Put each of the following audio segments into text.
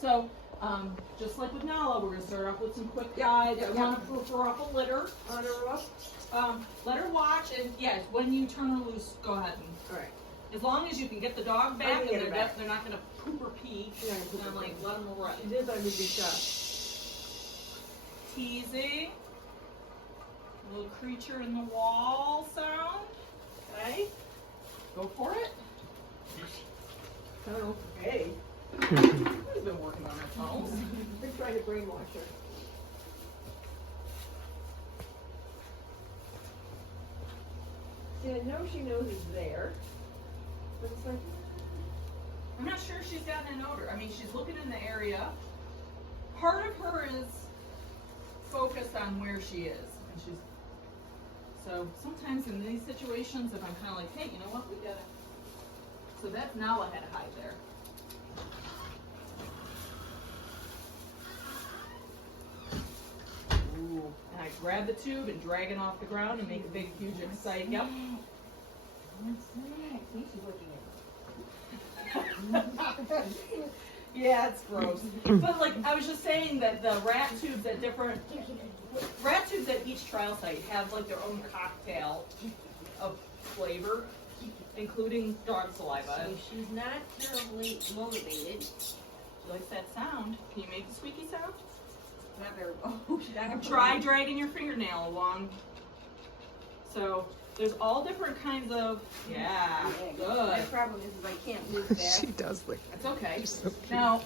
So, just like with Nala, we're going to start off with some quick guides. I want to refer off a litter on her roof. Let her watch, and yes, when you turn her loose, go ahead and. All right. As long as you can get the dog back, and they're not going to poop or pee. Then like let them run. It is under the shot. Teasing. Little creature in the wall sound. Okay. Go for it. Oh, hey. We've been working on our toes. We're trying to brainwash her. See, I know she knows it's there. But it's like, I'm not sure she's gotten an odor. I mean, she's looking in the area. Part of her is focused on where she is. And she's so sometimes in these situations, if I'm kind of like, hey, you know what, we got it. So that's Nala had to hide there. Ooh. And I grab the tube and drag it off the ground and make a big, huge excite. Yep. see, she's looking at Yeah, it's gross. But like I was just saying that the rat tubes at each trial site have like their own cocktail of flavor, including dog saliva. So she's not terribly motivated. She likes that sound. Can you make the squeaky sound? Not very well. Try dragging your fingernail along. So there's all different kinds of, yeah, good. My problem is I can't move fast. She does look. That's okay. So Now,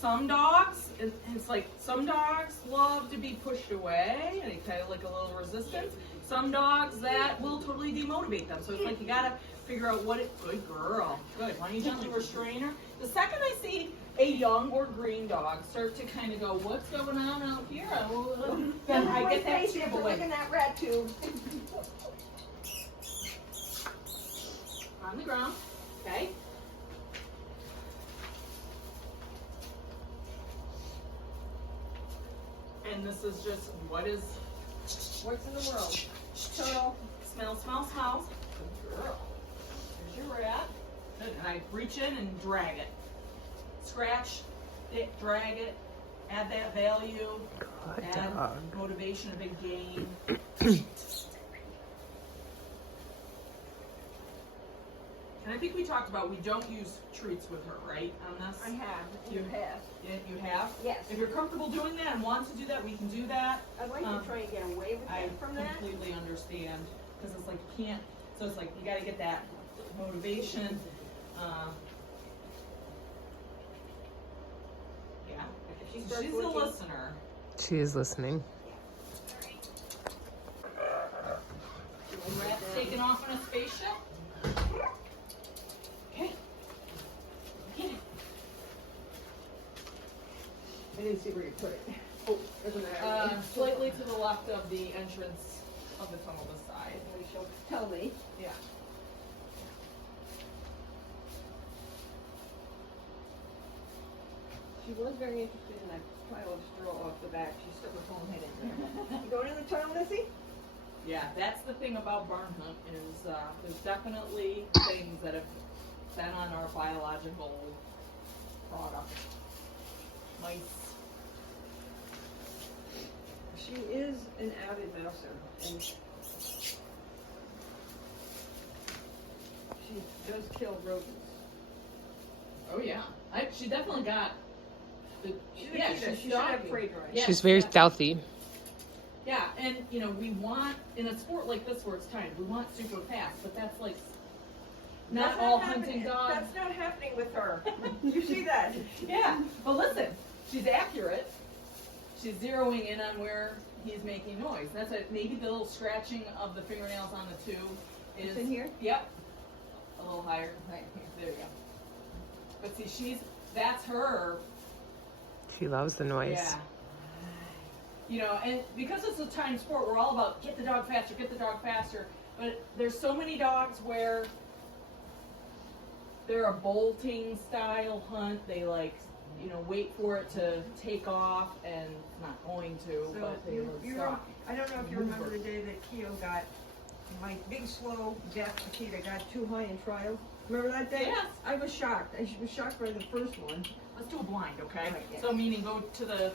some dogs, it's like some dogs love to be pushed away, and they kind of like a little resistance. Some dogs that will totally demotivate them. So it's like you gotta figure out what it. Good girl. Good. Why don't you gently restrain her? The second I see a young or green dog start to kind of go, what's going on out here? Then I get that tube away. Look at that rat tube. On the ground, okay? And this is just What's in the world? total smell, smells. Good girl. There's your rat. Good. And I reach in and drag it. Scratch it, drag it, add that value, good add dog. motivation, a big gain. And I think we talked about we don't use treats with her, right, on this? I have in the past. You have? Yes. If you're comfortable doing that and want to do that, we can do that. I'd like to try and get away with I it from that. completely understand, because it's like you can't, so it's like you gotta get that motivation. Yeah, If she so starts she's a looking- listener. She is listening. The rat's taking off in a spaceship. Okay. Get it. I didn't see where you put it. Oh, doesn't matter. Slightly to the left of the entrance of the tunnel this side. She'll tell me. Yeah. She was very interested in that pile of straw off the back. She stuck her whole head in there. You going in the tunnel, Missy? Yeah, that's the thing about barn hunt is there's definitely things that have been on our biological product. Mice. She is an avid mouser, and she does kill rodents. Oh yeah, she definitely got the. She should have stalking. prey drive. Yeah, She's very yeah. stealthy. Yeah, and you know we want in a sport like this where it's timed, we want super fast, but that's like not all hunting dogs. That's not happening with her. You see that? Yeah, but listen, she's accurate. She's zeroing in on where he's making noise. That's maybe the little scratching of the fingernails on the tube is It's in here? Yep. A little higher. Right here. There you go. But see, that's her. She loves the noise. Yeah. You know, and because it's a timed sport, we're all about get the dog faster. But there's so many dogs where they're a bolting style hunt. They like, you know, wait for it to take off, and it's not going to. So but they will stop. I don't know if you remember the day that Keo got my big slow deaf Akita got too high in trial. Remember that day? Yes. I was shocked. I was shocked by the first one. Let's do a blind, okay? Right, yeah. So meaning go to the,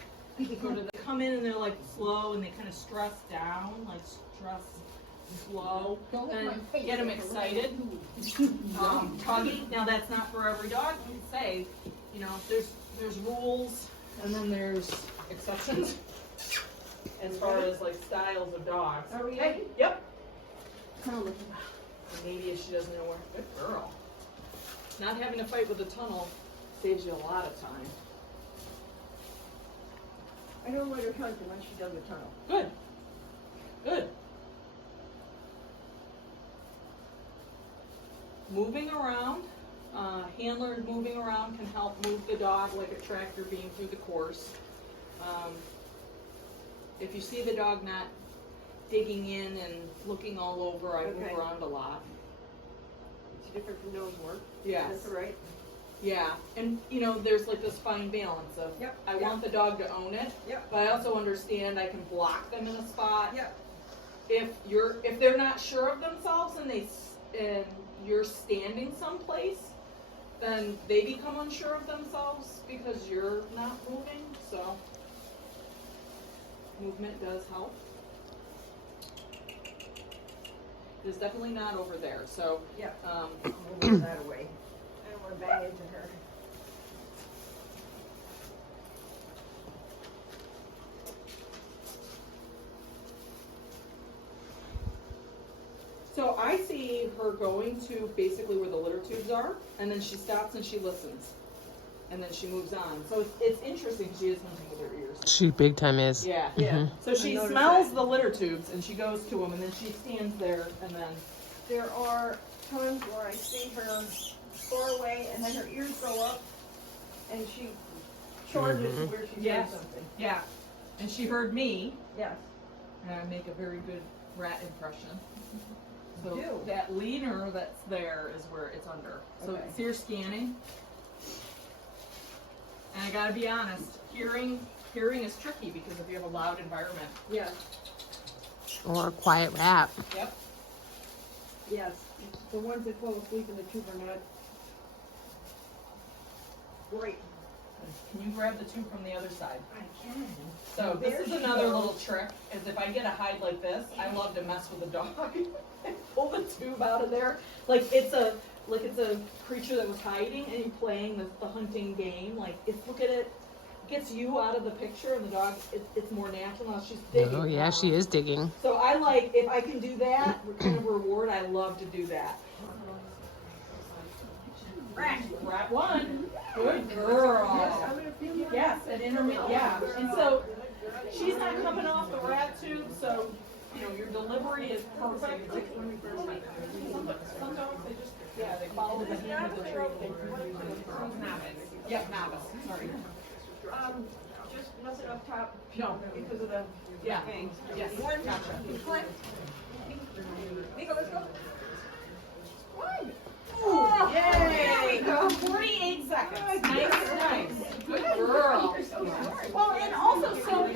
come in and they're like slow and they kind of stress down, like stress slow. And get them excited. Tugging. Now that's not for every dog. You can say, you know, there's rules and then there's exceptions as far as like styles of dogs. Are we Hey, ready? yep. Tunnel. Maybe if she doesn't know where. Good girl. Not having to fight with the tunnel saves you a lot of time. I don't let her hunt unless she does a tunnel. Good. Good. Moving around, handlers moving around can help move the dog like a tractor being through the course. If you see the dog not digging in and looking all over, I Okay. move around a lot. It's different from nose work. Yes. That's right. Yeah, and you know, there's like this fine balance of, Yep, I yep. want the dog to own it, Yep. but I also understand I can block them in a spot. Yep. If they're not sure of themselves and you're standing someplace, then they become unsure of themselves because you're not moving, so movement does help. It's definitely not over there, so, Yep. We'll move that away. I don't want to bang into her. so I see her going to basically where the litter tubes are, and then she stops and she listens, and then she moves on. So it's interesting, she is hunting with her ears. She big time is. Yeah. Yeah. So she noticed smells that. the litter tubes and she goes to them and then she stands there and then, There are times where I see her far away and then her ears go up and she charges to where she Yes. does something. yeah. And she heard me Yes. and I make a very good rat impression. So You do. that leaner that's there is where it's under. So Okay. see her scanning. And I gotta be honest, hearing is tricky because if you have a loud environment. Yes. Or a quiet rap. Yep. Yes. The ones that fall asleep in the tube are not great. Can you grab the tube from the other side? I can. So There this is she another goes. little trick, is if I get a hide like this, I love to mess with the dog and pull the tube out of there. Like it's a creature that was hiding and you're playing the hunting game. Like look at it, gets you out of the picture and the dog, it's more natural now she's digging. Oh yeah, she is digging. So I like, if I can do that, kind of reward, I love to do that. Rat one. Good girl. Yes, I'm gonna pick you up. Yes, an intermittent, yeah. And so she's not coming off the rat tube, so, you know, your delivery is perfect. Some dogs, they just, yeah, they follow the hand of the tree. Novice. Yep, novice, sorry. Just nothing up top No, because of the yeah, things. yes, One, gotcha. click. Miko, let's go. One. Oh, Yay! there we go. 48 seconds. Nice. Good girl. Well, and also, so,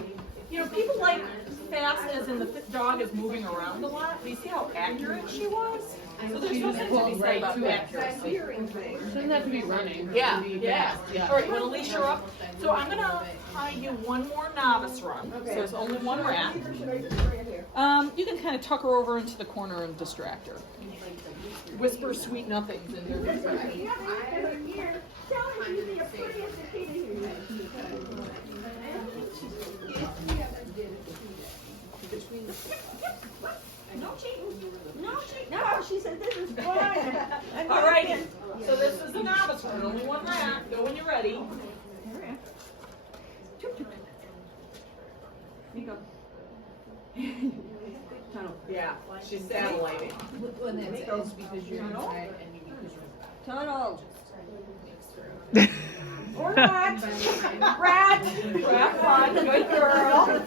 you know, people like fast as in the dog is moving around a lot. Do you see how accurate she was? So there's nothing to be said about That accuracy. hearing thing. Doesn't have to be running. Yeah, yeah. All right, you want to leash her up? So I'm gonna hide you one more novice run. So there's only one rat. Or should I just bring it here? You can kind of tuck her over into the corner and distract her. Whisper sweet nothings in her ear. Yeah, I'm here. Tell her you'd be the prettiest kid here. No cheating. No cheating. No, she said this is fun. All right, so this is a novice run, only one rat. Go when you're ready. Miko. Tunnel. Yeah, she's satelliting. Miko's because you're inside and you because you're tunnel. Or not. Rat fun, good girl.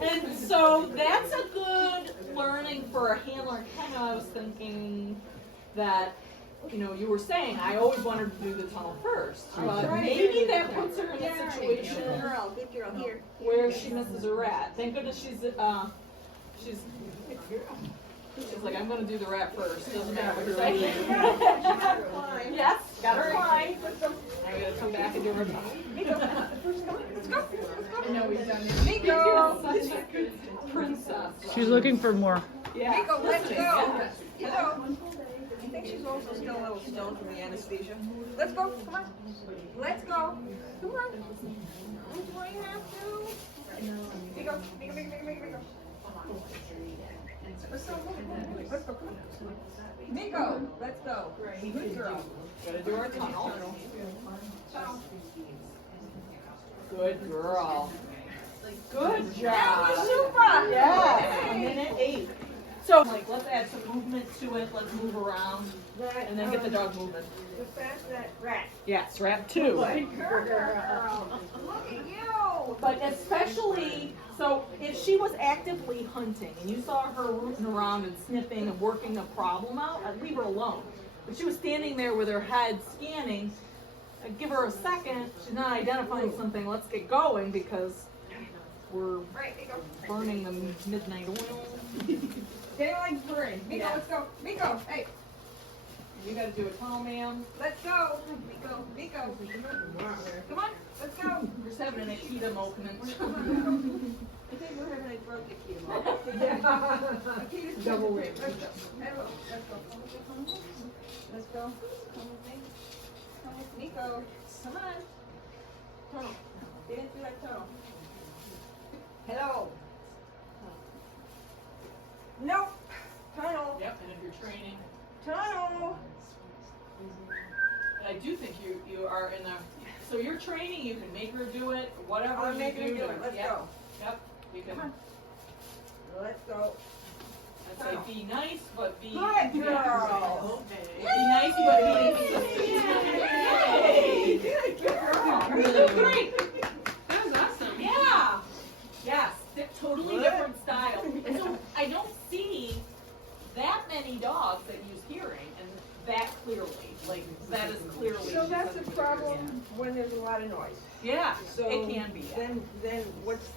And so that's a good learning for a handler. Kind of, I was thinking that, you know, you were saying I always wanted to do the tunnel first, but maybe that puts her in a situation Good girl, here. where she misses a rat. Thank goodness she's She's like, I'm gonna do the rap first, doesn't matter what you're She saying. got her line. Yes, got her Line. line. I gotta come back and do her tongue. Miko, let's go. I know we've done it. Miko. Such a good princess. She's looking for more. Yeah. Miko, let's go. Hello. I think she's also still a little stoned from the anesthesia. Let's go. Come on. Let's go. Come on. Do I have to? Miko, Miko, Miko, Miko, Miko. Let's go. Let's go. Come on. Miko, let's go. Good girl. Gotta do our tunnel. Good girl. Good job. Super. Yeah. A minute 8. So, like, let's add some movement to it. Let's move around, and then get the dog moving. The fact that rat. Yes, wrap 2. Good girl. Look at you. But especially, so if she was actively hunting and you saw her rooting around and sniffing and working a problem out, I'd leave her alone. But she was standing there with her head scanning. I'd give her a second. She's not identifying something. Let's get going because we're Right, Miko. burning the midnight oil. They like burn. Miko, Yeah. let's go. Miko, hey, You gotta do a tunnel, ma'am. let's go. Miko, Miko. Come on, let's go. We're just having an Akita moment. I think we're having a throat tequila. Double win. Let's go. Hello, let's go. Let's go. Come with me. Come with Miko. Come on. Tunnel. Dance through that tunnel. Hello. Nope. Tunnel. Yep, and if you're training, Tunnel. and I do think you are in the, so you're training, you can make her do it, whatever I'll you make her do it. Let's Yep, go. Yep, you can, Come on. Let's go. I'd say be nice, but be. Good girl. Be nice, but be consistent. Yay! Good girl. You did great. That was awesome. Yeah. Yes, totally Good. different style. And so I don't see that many dogs that use hearing and that clearly. Like that is clearly. So that's a problem when there's a lot of noise. Yeah, So it can be. Yeah. Then what's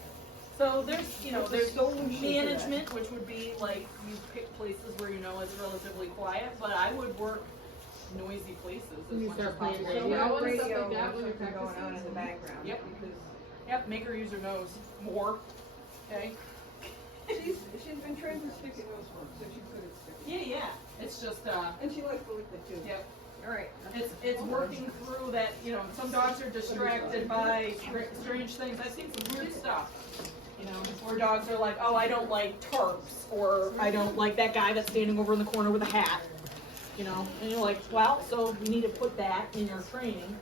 So there's, What's the there's solution to that? management, which would be like you pick places where you know it's relatively quiet, but I would work noisy places as You much as start playing possible. radio have and stuff radio like that or when you're something going on in the practicing? background? Yep. Because Yep, make her use her nose more. Okay. she's been trained to stick her nose work, so she's good at sticking. Yeah, yeah. It's just And she likes to lick the tube. yep. All right. It's working through that. You know, some dogs are distracted by strange things. I've seen some weird stuff. You know, where dogs are like, oh, I don't like tarps, or I don't like that guy that's standing over in the corner with a hat. You know, and you're like, well, so you need to put that in your training.